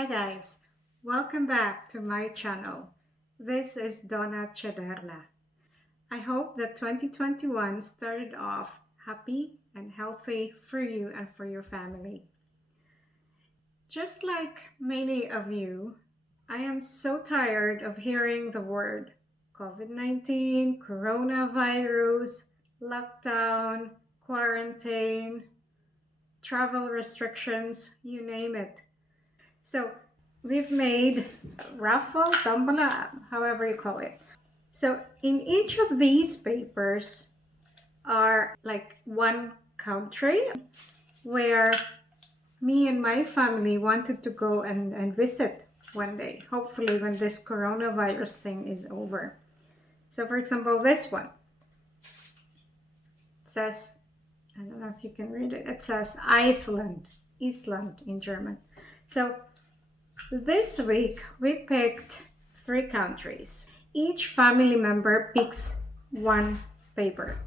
Hi guys, welcome back to my channel. This is Donnah Cederna. I hope that 2021 started off happy and healthy for you and for your family. Just like many of you, I am so tired of hearing the word COVID-19, coronavirus, lockdown, quarantine, travel restrictions, you name it. So we've made raffle, tombola, however you call it. So in each of these papers are like one country where me and my family wanted to go and visit one day, hopefully when this coronavirus thing is over. So for example, this one, it says, I don't know if you can read it, it says Iceland in German. So this week we picked 3 countries. Each family member picks one paper.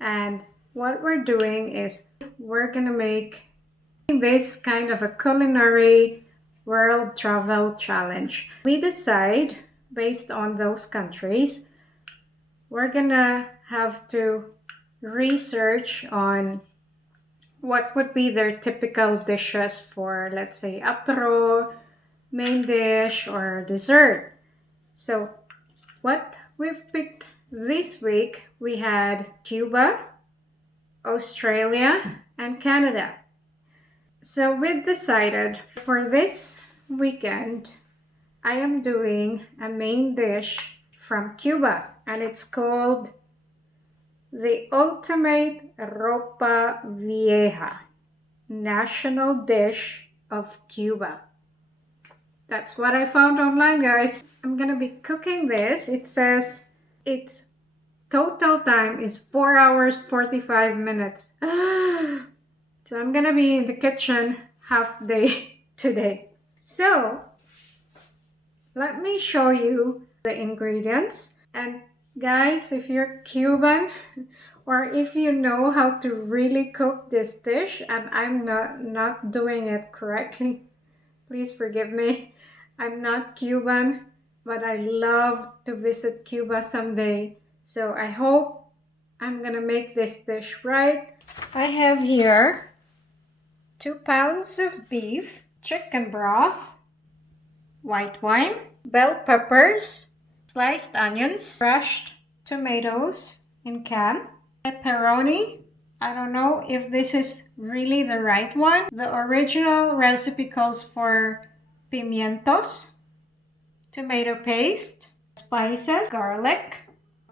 And what we're doing is we're gonna make this kind of a culinary world travel challenge. We decide based on those countries, we're gonna have to research on what would be their typical dishes for, let's say, apero, main dish, or dessert. So what we've picked this week, we had Cuba, Australia, and Canada. So we've decided for this weekend, I am doing a main dish from Cuba, and it's called the ultimate Ropa Vieja, national dish of Cuba. That's what I found online, guys. I'm gonna be cooking this. It says its total time is 4 hours 45 minutes. So I'm gonna be in the kitchen half day today. So let me show you the ingredients. And guys, if you're Cuban or if you know how to really cook this dish and I'm not doing it correctly, please forgive me. I'm not Cuban, but I love to visit Cuba someday. So I hope I'm gonna make this dish right. I have here 2 pounds of beef, chicken broth, white wine, bell peppers, sliced onions, crushed tomatoes in can, pepperoni. I don't know if this is really the right one. The original recipe calls for pimientos, tomato paste, spices, garlic,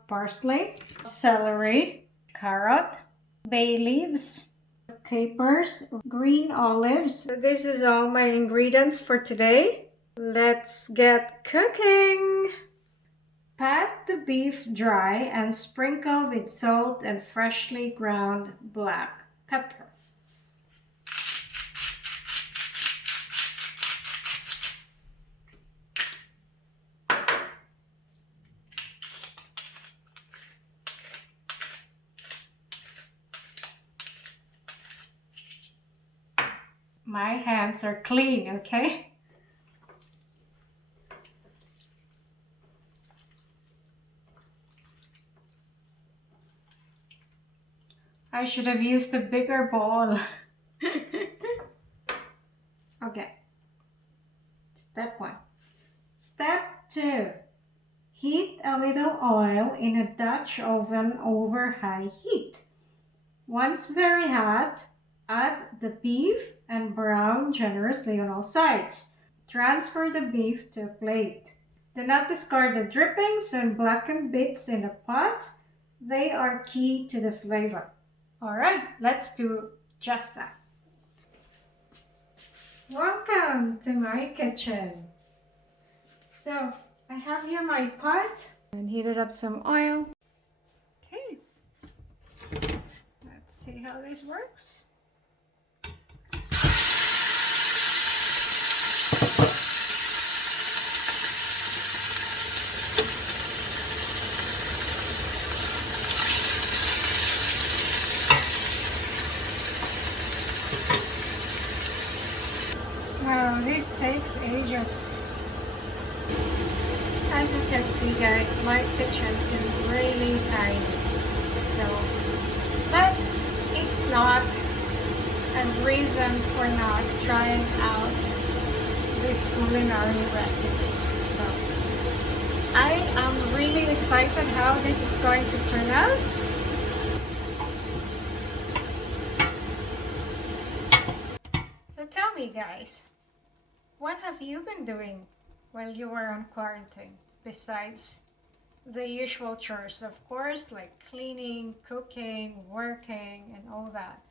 parsley, celery, carrot, bay leaves, capers, green olives. So this is all my ingredients for today. Let's get cooking! Pat the beef dry and sprinkle with salt and freshly ground black pepper. My hands are clean, okay? I should have used a bigger bowl. Okay. Step 1. Step 2. Heat a little oil in a Dutch oven over high heat. Once very hot, add the beef and brown generously on all sides. Transfer the beef to a plate. Do not discard the drippings and blackened bits in the pot. They are key to the flavor. Alright, let's do just that. Welcome to my kitchen. So, I have here my pot and heated up some oil. Okay, let's see how this works. Wow, this takes ages. As you can see guys, my kitchen is really tiny. So, but it's not a reason for not trying out these culinary recipes. So, I am really excited how this is going to turn out. So tell me guys, what have you been doing while you were on quarantine besides the usual chores, of course, like cleaning, cooking, working, and all that?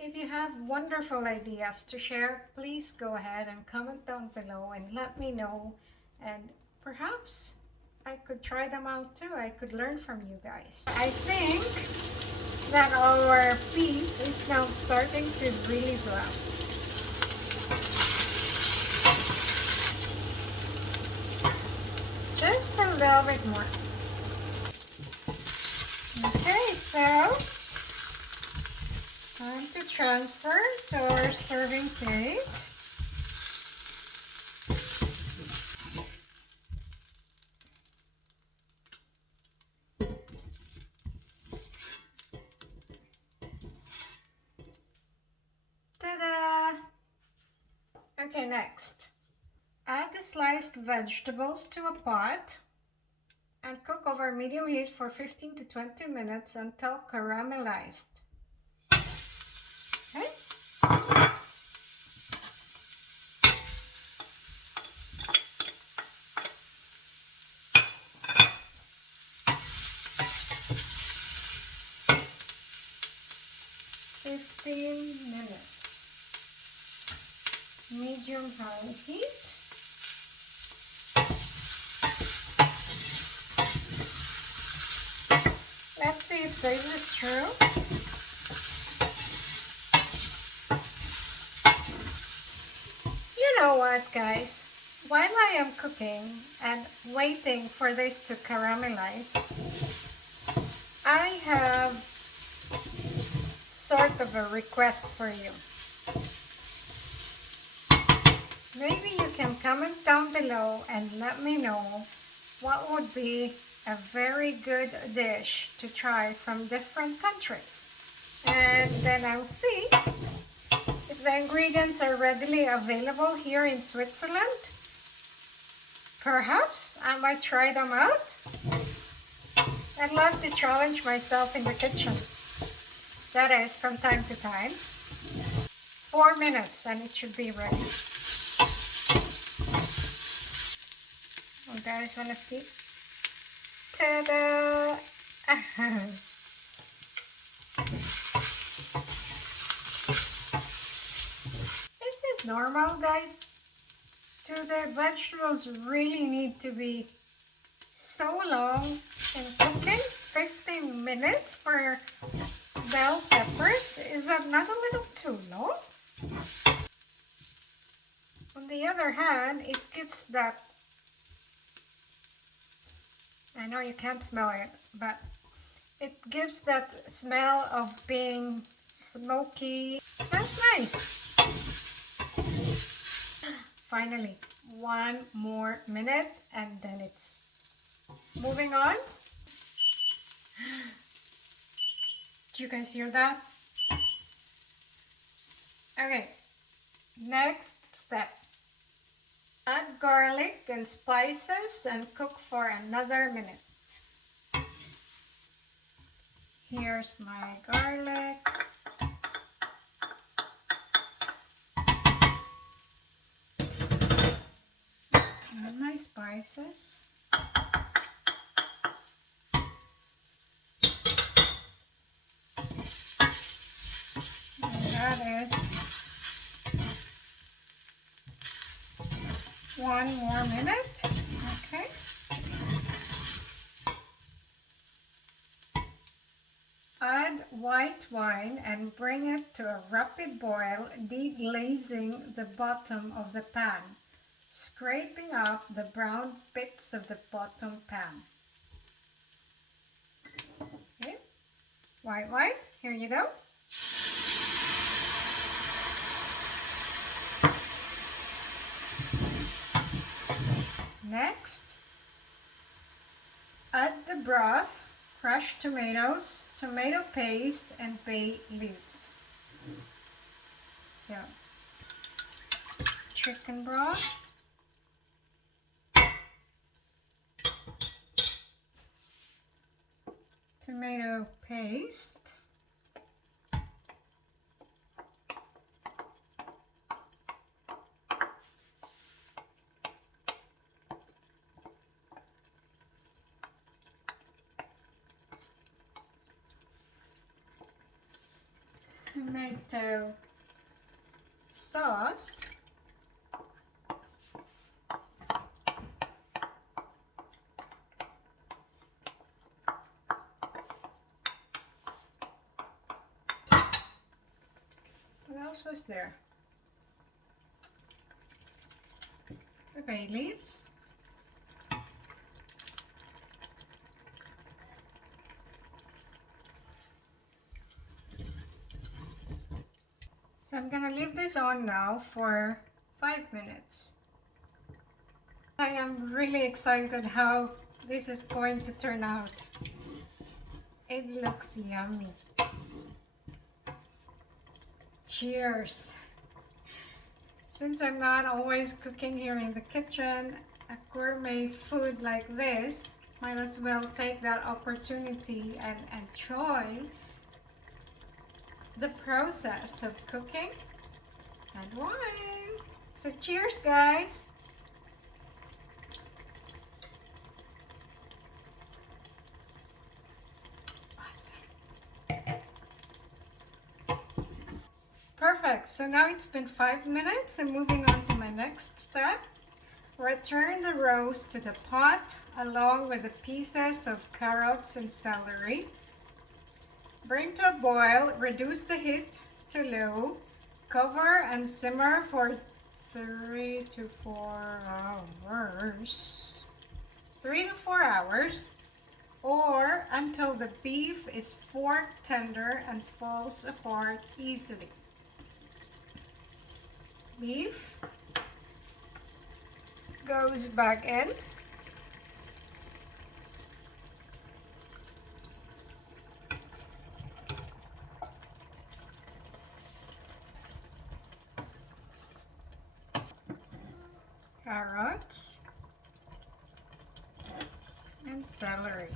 If you have wonderful ideas to share, please go ahead and comment down below and let me know, and perhaps I could try them out too. I could learn from you guys. I think that our beef is now starting to really brown. Just a little bit more. Okay, so time to transfer to our serving plate. Ta-da! Okay, next. Add the sliced vegetables to a pot and cook over medium heat for 15 to 20 minutes until caramelized. Okay? Minutes. Medium high heat. Let's see if this is true. You know what, guys? While I am cooking and waiting for this to caramelize, I have sort of a request for you. Maybe you can comment down below and let me know what would be a very good dish to try from different countries. And then I'll see if the ingredients are readily available here in Switzerland. Perhaps I might try them out. I'd love to challenge myself in the kitchen. That is, from time to time. 4 minutes and it should be ready. You guys want to see? Ta-da! Is this normal, guys? Do the vegetables really need to be so long in cooking? 15 minutes for bell peppers? Is that not a little too long? On the other hand, it gives that, I know you can't smell it, but it gives that smell of being smoky. It smells nice. Finally, 1 more minute and then it's moving on. Do you guys hear that? Okay, next step. Add garlic and spices and cook for another minute. Here's my garlic. And my spices. And that is 1 more minute. Okay. Add white wine and bring it to a rapid boil, deglazing the bottom of the pan, scraping up the brown bits of the bottom pan. Okay. White wine, here you go. 1 Next, add the broth, crushed tomatoes, tomato paste, and bay leaves. So, chicken broth, tomato paste, tomato sauce, what else was there? The bay leaves, so I'm gonna leave this on now for 5 minutes. I am really excited how this is going to turn out. It looks yummy. Cheers! Since I'm not always cooking here in the kitchen, a gourmet food like this, might as well take that opportunity and enjoy the process of cooking and wine. So cheers, guys! Perfect, so now it's been 5 minutes. I'm moving on to my next step. Return the roast to the pot along with the pieces of carrots and celery. Bring to a boil, reduce the heat to low, cover and simmer for 3 to 4 hours. 3 to 4 hours, or until the beef is fork tender and falls apart easily. Beef goes back in. Carrots and celery.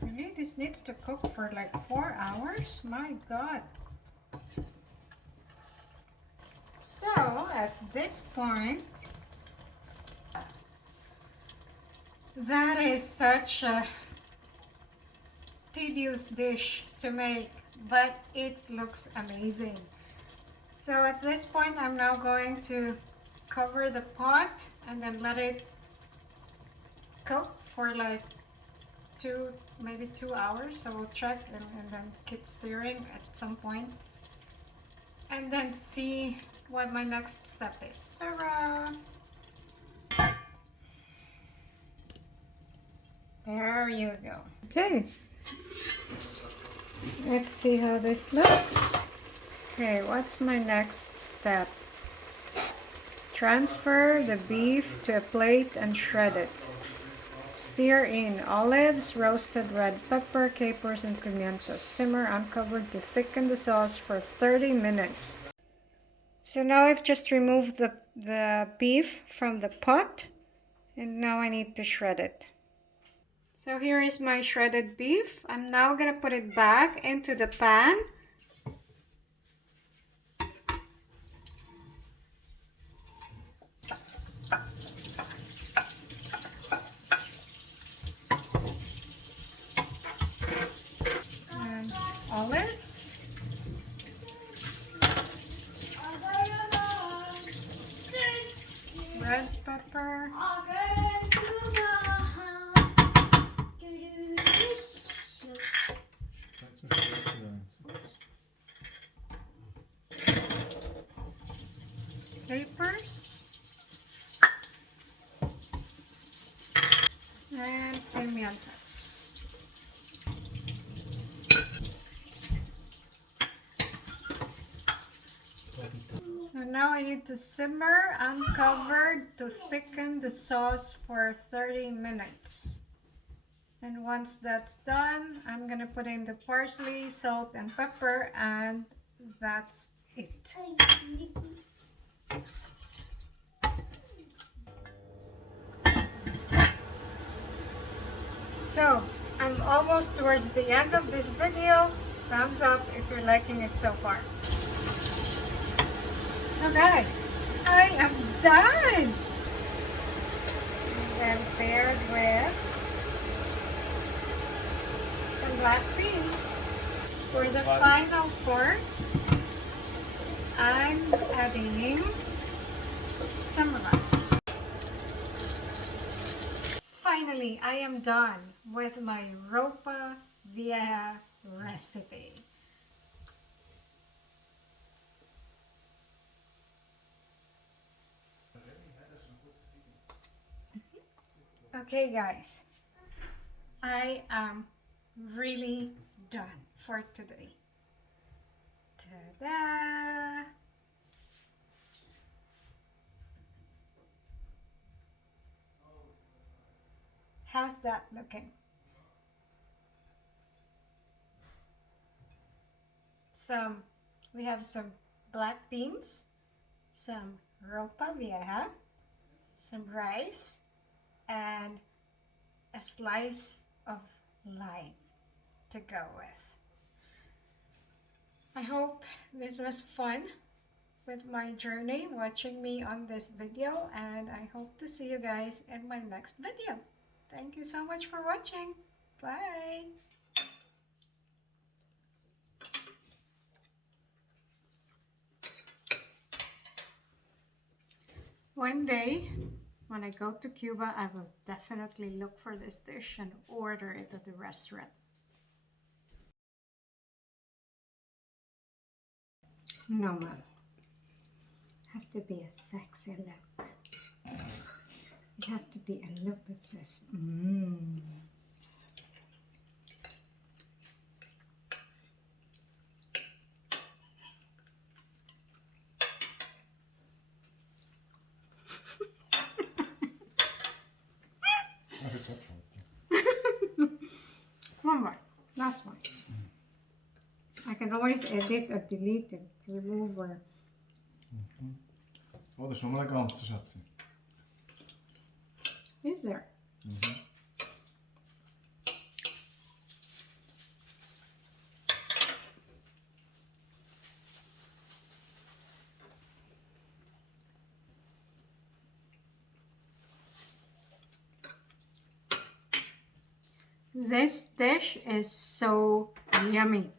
Really, this needs to cook for like 4 hours? My God. So at this point, that is such a tedious dish to make, but it looks amazing. So at this point, I'm now going to cover the pot and then let it cook for like maybe 2 hours. So we'll check and then keep stirring at some point, and then see what my next step is. Ta-ra! There you go. Okay, let's see how this looks. Okay, what's my next step? Transfer the beef to a plate and shred it. Stir in olives, roasted red pepper, capers, and pimientos. Simmer uncovered to thicken the sauce for 30 minutes. So now I've just removed the beef from the pot, and now I need to shred it. So here is my shredded beef. I'm now gonna put it back into the pan. And olives. Red pepper. Capers and pimientos. now I need to simmer uncovered to thicken the sauce for 30 minutes. And once that's done, I'm gonna put in the parsley, salt, and pepper, and that's it. So, I'm almost towards the end of this video. Thumbs up if you're liking it so far. So guys, I am done! And then paired with some black beans. For the final part, I'm adding some rice. Finally, I am done with my Ropa Vieja recipe. Okay guys, I am really done for today. Ta-da! How's that looking? We have some black beans, some Ropa Vieja, some rice, and a slice of lime to go with. I hope this was fun with my journey watching me on this video, and I hope to see you guys in my next video. Thank you so much for watching. Bye! One day, when I go to Cuba, I will definitely look for this dish and order it at the restaurant. No, man. Has to be a sexy look. It has to be a look that says, mmm. One more. Last one. I can always edit or delete it, remove or... Oh, das ist nochmal eine ganze, Schatzi. Is there? This dish is so yummy.